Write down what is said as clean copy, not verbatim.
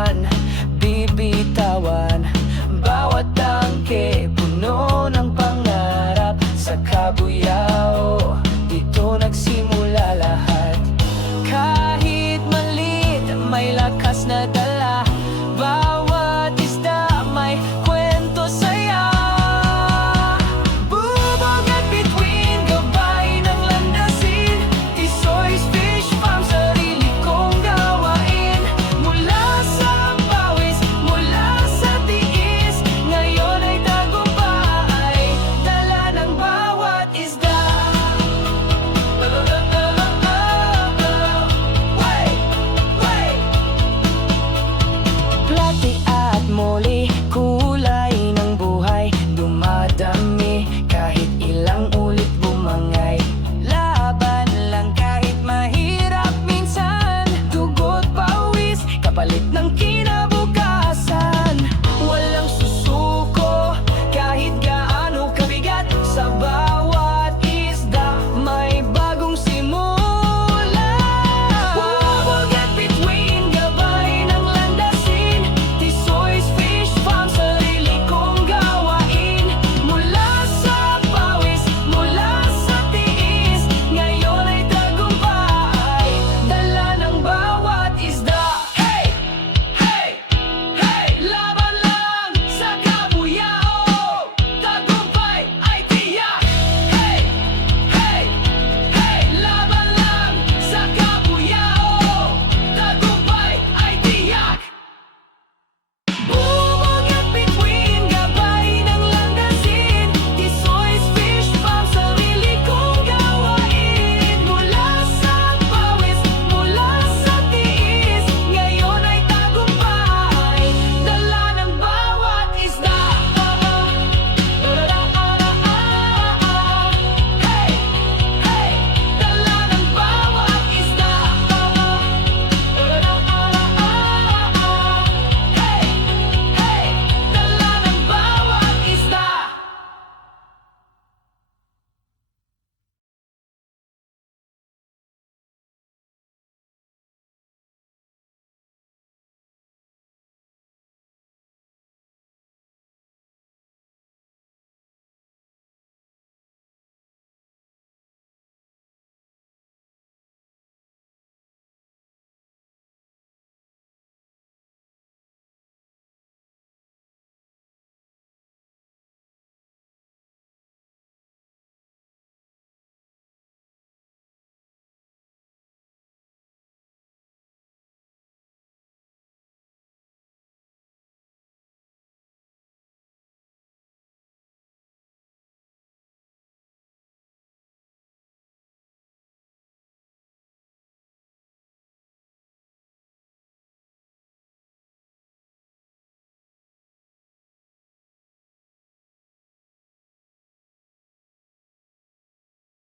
man bibitawan. Bawat tangke puno ng pangarap. Sa Cabuyao, dito nagsimula lahat. Kahit maliit, may lakas na dala. Bawat isda may kwento saya. Bubugat between gabay ng landasin. Tisoy's Fish Farm, sarili kong gawain. Mula sa pawis, mula sa tiis, ngayon ay tagumpay, dala ng bawat isda. Plati at muli, kulay ng buhay, dumadami kahit ilang ulit bumangay. Laban lang kahit mahirap minsan, dugo't pawis, kapalit ng